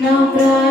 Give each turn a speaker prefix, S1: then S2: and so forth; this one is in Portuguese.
S1: Não pra